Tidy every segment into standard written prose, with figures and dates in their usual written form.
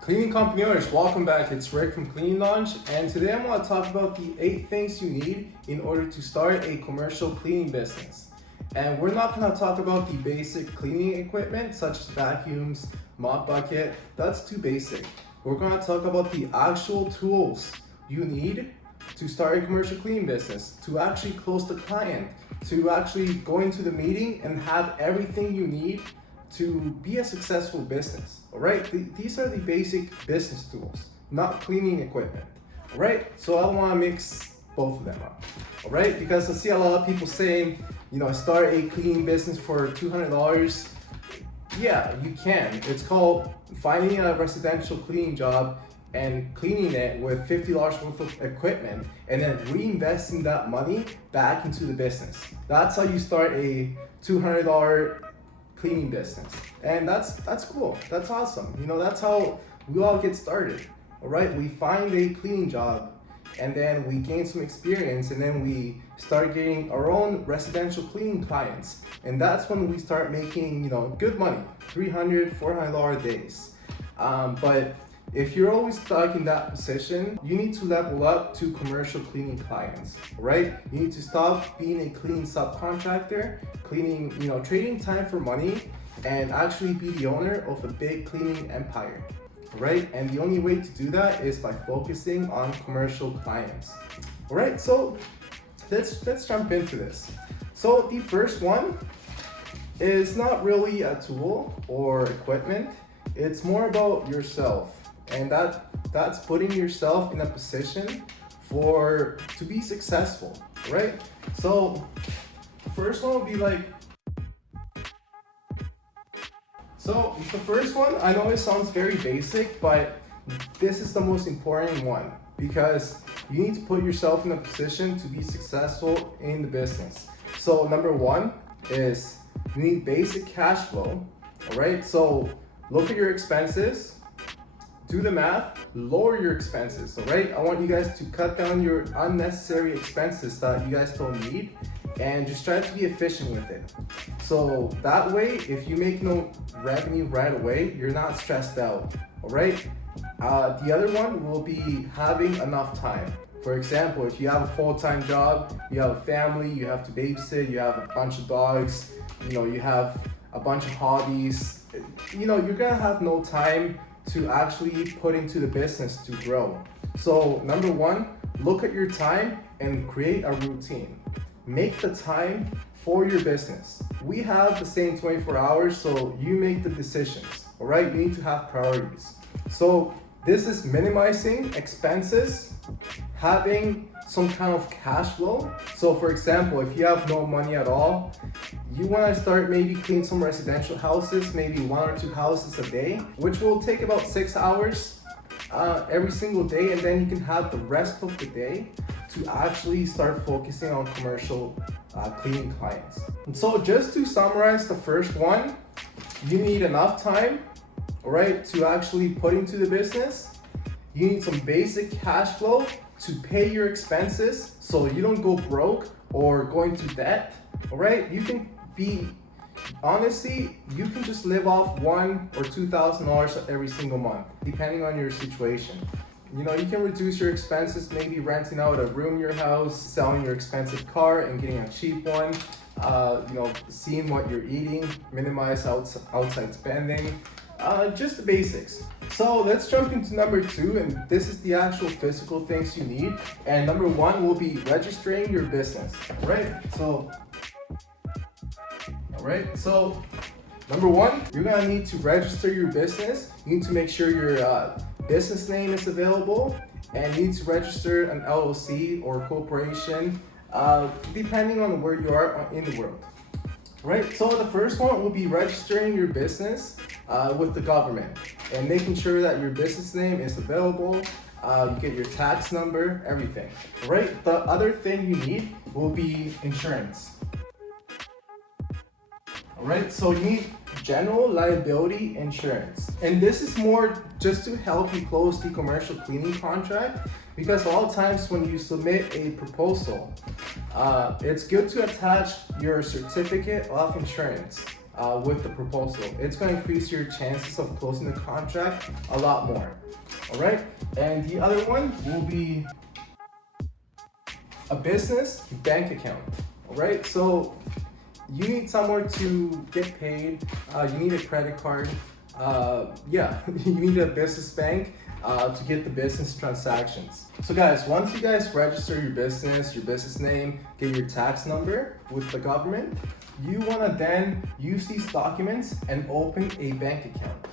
Cleaning company owners, welcome back. It's Rick from Cleaning Launch, and today I'm going to talk about the 8 things you need in order to start a commercial cleaning business. And we're not going to talk about the basic cleaning equipment such as vacuums, mop bucket. That's too basic. We're going to talk about the actual tools you need to start a commercial cleaning business, to actually close the client, to actually go into the meeting and have everything you need to be a successful business. All right, these are the basic business tools, not cleaning equipment. All right, so I don't want to mix both of them up. All right, because I see a lot of people saying, start a cleaning business for $200. Yeah, you can. It's called finding a residential cleaning job and cleaning it with $50 worth of equipment and then reinvesting that money back into the business. That's how you start a $200 cleaning business. And that's cool. That's awesome. That's how we all get started. All right, we find a cleaning job and then we gain some experience and then we start getting our own residential cleaning clients. And that's when we start making, good money, $300, $400 days. But if you're always stuck in that position, you need to level up to commercial cleaning clients, right? You need to stop being a cleaning subcontractor, trading time for money, and actually be the owner of a big cleaning empire, right? And the only way to do that is by focusing on commercial clients. All right, so let's jump into this. So the first one is not really a tool or equipment. It's more about yourself. And that's putting yourself in a position to be successful, right? So the first one would be the first one, I know it sounds very basic, but this is the most important one because you need to put yourself in a position to be successful in the business. So number one is you need basic cash flow, all right? So look at your expenses. Do the math, lower your expenses, all right? I want you guys to cut down your unnecessary expenses that you guys don't need and just try to be efficient with it. So that way, if you make no revenue right away, you're not stressed out, all right? The other one will be having enough time. For example, if you have a full-time job, you have a family, you have to babysit, you have a bunch of dogs, you have a bunch of hobbies, you're gonna have no time to actually put into the business to grow. So number one, look at your time and create a routine. Make the time for your business. We have the same 24 hours, so you make the decisions, all right? You need to have priorities. So this is minimizing expenses, having some kind of cash flow. So for example, if you have no money at all, you want to start maybe clean some residential houses, maybe 1 or 2 houses a day, which will take about 6 hours every single day, and then you can have the rest of the day to actually start focusing on commercial cleaning clients. And so just to summarize the first one, you need enough time, all right, to actually put into the business. You need some basic cash flow to pay your expenses so you don't go broke or go into debt, all right? You can just live off $1,000 or $2,000 every single month, depending on your situation. You can reduce your expenses, maybe renting out a room in your house, selling your expensive car and getting a cheap one, seeing what you're eating, minimize outside spending, just the basics. So let's jump into number 2, and this is the actual physical things you need. And number 1 will be registering your business, all right? So number 1, you're gonna need to register your business. You need to make sure your business name is available, and you need to register an LLC or corporation, depending on where you are in the world. Right, so the first one will be registering your business with the government and making sure that your business name is available, you get your tax number, everything. Right, the other thing you need will be insurance. All right, so you need general liability insurance. And this is more just to help you close the commercial cleaning contract, because a lot of times when you submit a proposal, it's good to attach your certificate of insurance. with the proposal. It's going to increase your chances of closing the contract a lot more. All right, and the other one will be a business bank account. All right, so you need somewhere to get paid. You need a credit card. You need a business bank to get the business transactions. So guys, once you guys register your business name, get your tax number with the government, you want to then use these documents and open a bank account.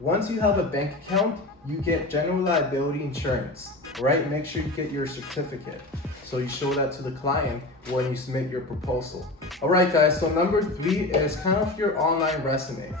Once you have a bank account, you get general liability insurance, right? Make sure you get your certificate. So you show that to the client when you submit your proposal. All right guys, so number 3 is kind of your online resume.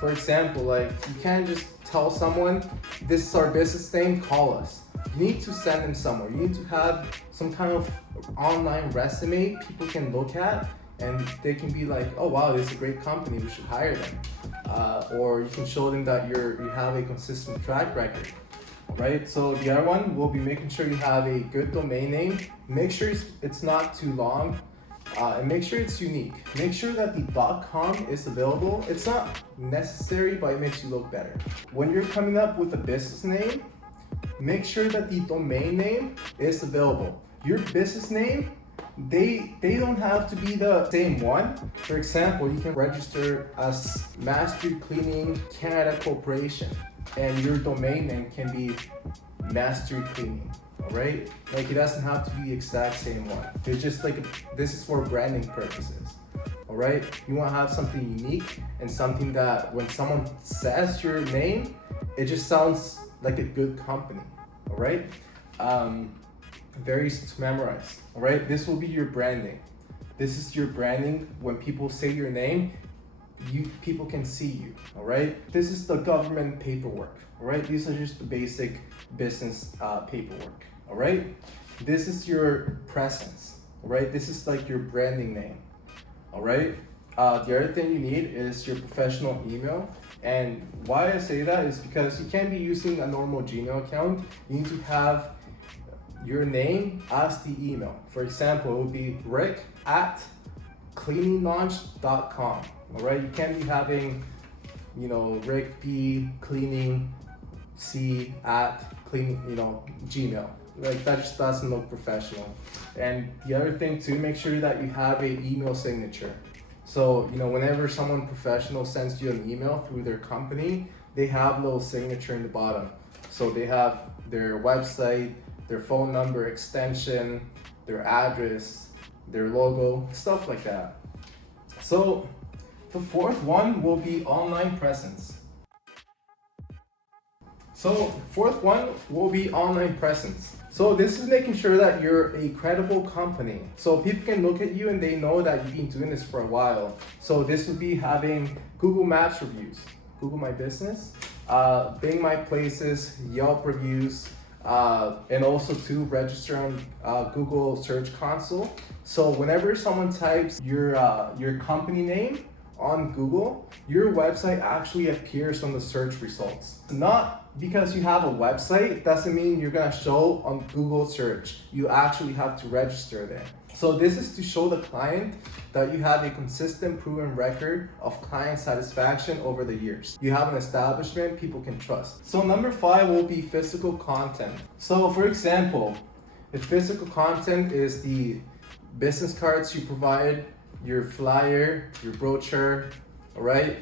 For example, like you can't just tell someone, this is our business name, call us. You need to send them somewhere. You need to have some kind of online resume people can look at and they can be like, oh wow, this is a great company, we should hire them. Or you can show them that you have a consistent track record, right? So the other one will be making sure you have a good domain name. Make sure it's not too long. And make sure it's unique. Make sure that the .com is available. It's not necessary, but it makes you look better. When you're coming up with a business name, make sure that the domain name is available. Your business name, they don't have to be the same one. For example, you can register as Mastery Cleaning Canada Corporation, and your domain name can be Mastery Cleaning. All right, like it doesn't have to be the exact same one. It's just like this is for branding purposes. All right, you want to have something unique and something that when someone says your name, it just sounds like a good company. All right, very easy to memorize. All right, this will be your branding. This is your branding. When people say your name, people can see you. All right, this is the government paperwork. All right, these are just the basic business paperwork. All right, this is your presence. All right, this is like your branding name. All right, the other thing you need is your professional email. And why I say that is because you can't be using a normal Gmail account. You need to have your name as the email. For example, it would be rick@cleaninglaunch.com. All right, you can't be having, Rick P cleaning C at clean, Gmail. Like that just doesn't look professional. And the other thing too, make sure that you have an email signature. So, whenever someone professional sends you an email through their company, they have a little signature in the bottom. So they have their website, their phone number, extension, their address, their logo, stuff like that. So the fourth one will be online presence. So fourth one will be online presence. So this is making sure that you're a credible company. So people can look at you and they know that you've been doing this for a while. So this would be having Google Maps reviews, Google My Business, Bing My Places, Yelp reviews, and also to register on Google Search Console. So whenever someone types your company name on Google, your website actually appears on the search results. Not because you have a website doesn't mean you're gonna show on Google search. You actually have to register there. So this is to show the client that you have a consistent proven record of client satisfaction over the years. You have an establishment people can trust. So number 5 will be physical content. So for example, the physical content is the business cards you provide, your flyer, your brochure, all right?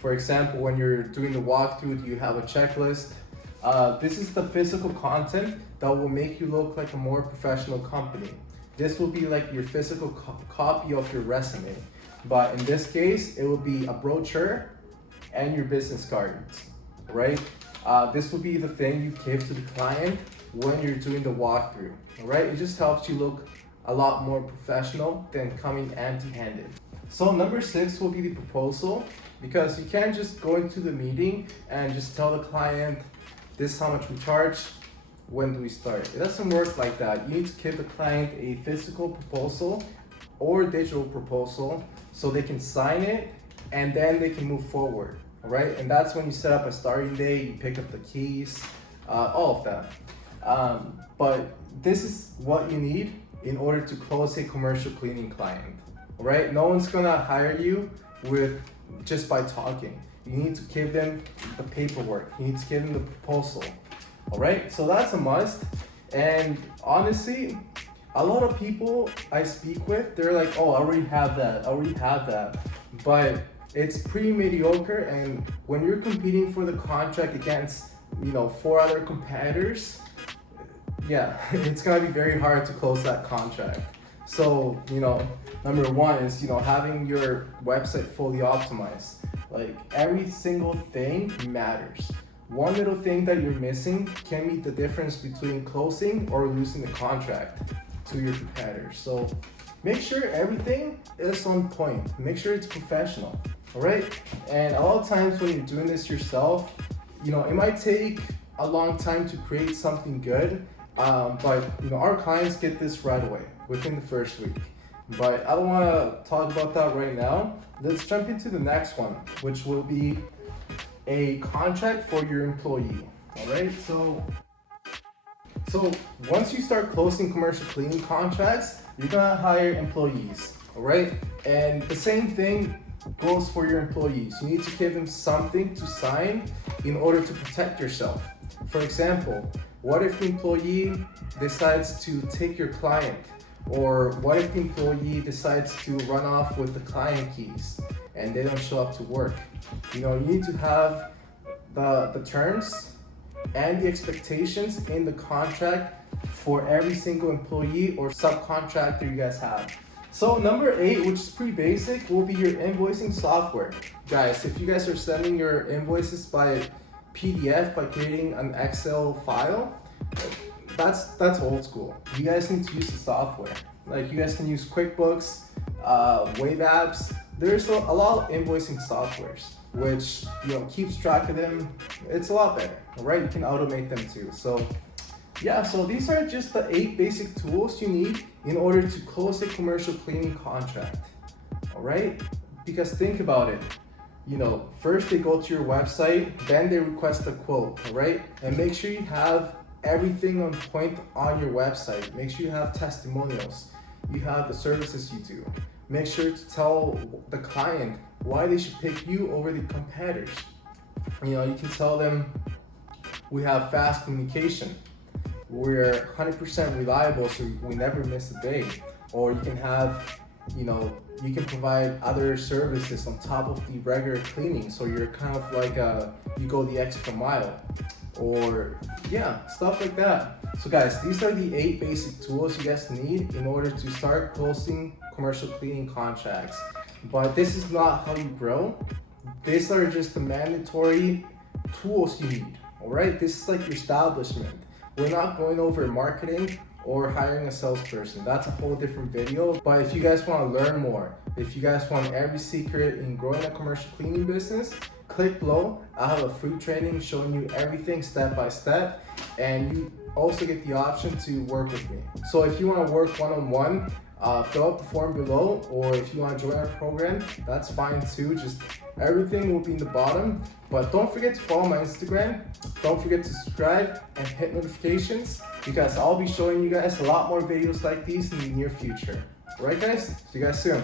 For example, when you're doing the walkthrough, you have a checklist. This is the physical content that will make you look like a more professional company. This will be like your physical copy of your resume. But in this case, it will be a brochure and your business cards, right? This will be the thing you give to the client when you're doing the walkthrough, all right? It just helps you look a lot more professional than coming empty-handed. So number 6 will be the proposal, because you can't just go into the meeting and just tell the client, this is how much we charge, when do we start? It doesn't work like that. You need to give the client a physical proposal or digital proposal so they can sign it and then they can move forward, all right? And that's when you set up a starting date, you pick up the keys, all of that. But this is what you need in order to close a commercial cleaning client, all right? No one's gonna hire you with just by talking. You need to give them the paperwork. You need to give them the proposal. All right, so that's a must. And honestly, a lot of people I speak with, they're like, oh, I already have that. But it's pretty mediocre, and when you're competing for the contract against, 4 other competitors, yeah, it's gonna be very hard to close that contract. So, number one is, having your website fully optimized. Like, every single thing matters. One little thing that you're missing can be the difference between closing or losing the contract to your competitors. So make sure everything is on point. Make sure it's professional, all right? And a lot of times when you're doing this yourself, it might take a long time to create something good, but our clients get this right away within the first week. But I don't want to talk about that right now. Let's jump into the next one, which will be a contract for your employee. All right, so once you start closing commercial cleaning contracts, you're gonna hire employees. All right, and the same thing goes for your employees. You need to give them something to sign in order to protect yourself. For example, what if the employee decides to take your client? Or what if the employee decides to run off with the client keys and they don't show up to work? You need to have the terms and the expectations in the contract for every single employee or subcontractor you guys have. So number 8, which is pretty basic, will be your invoicing software. Guys, if you guys are sending your invoices by PDF, by creating an Excel file, that's old school. You guys need to use the software. Like, you guys can use QuickBooks, Wave apps. There's a lot of invoicing softwares, which keeps track of them. It's a lot better, all right? You can automate them too. So yeah, so these are just the 8 basic tools you need in order to close a commercial cleaning contract, all right? Because think about it. First they go to your website, then they request a quote, all right? And make sure you have everything on point on your website. Make sure you have testimonials. You have the services you do. Make sure to tell the client why they should pick you over the competitors. You can tell them we have fast communication. We're 100% reliable, so we never miss a day. Or you can have, you can provide other services on top of the regular cleaning. So you're kind of like you go the extra mile. Or yeah, stuff like that. So guys, these are the 8 basic tools you guys need in order to start closing commercial cleaning contracts. But this is not how you grow. These are just the mandatory tools you need, all right? This is like your establishment. We're not going over marketing or hiring a salesperson. That's a whole different video. But if you guys want to learn more, if you guys want every secret in growing a commercial cleaning business, click below. I have a free training showing you everything step by step, and you also get the option to work with me. So if you want to work one-on-one, fill out the form below, or if you want to join our program, that's fine too. Just everything will be in the bottom. But don't forget to follow my Instagram. Don't forget to subscribe and hit notifications, because I'll be showing you guys a lot more videos like these in the near future. Alright guys, see you guys soon.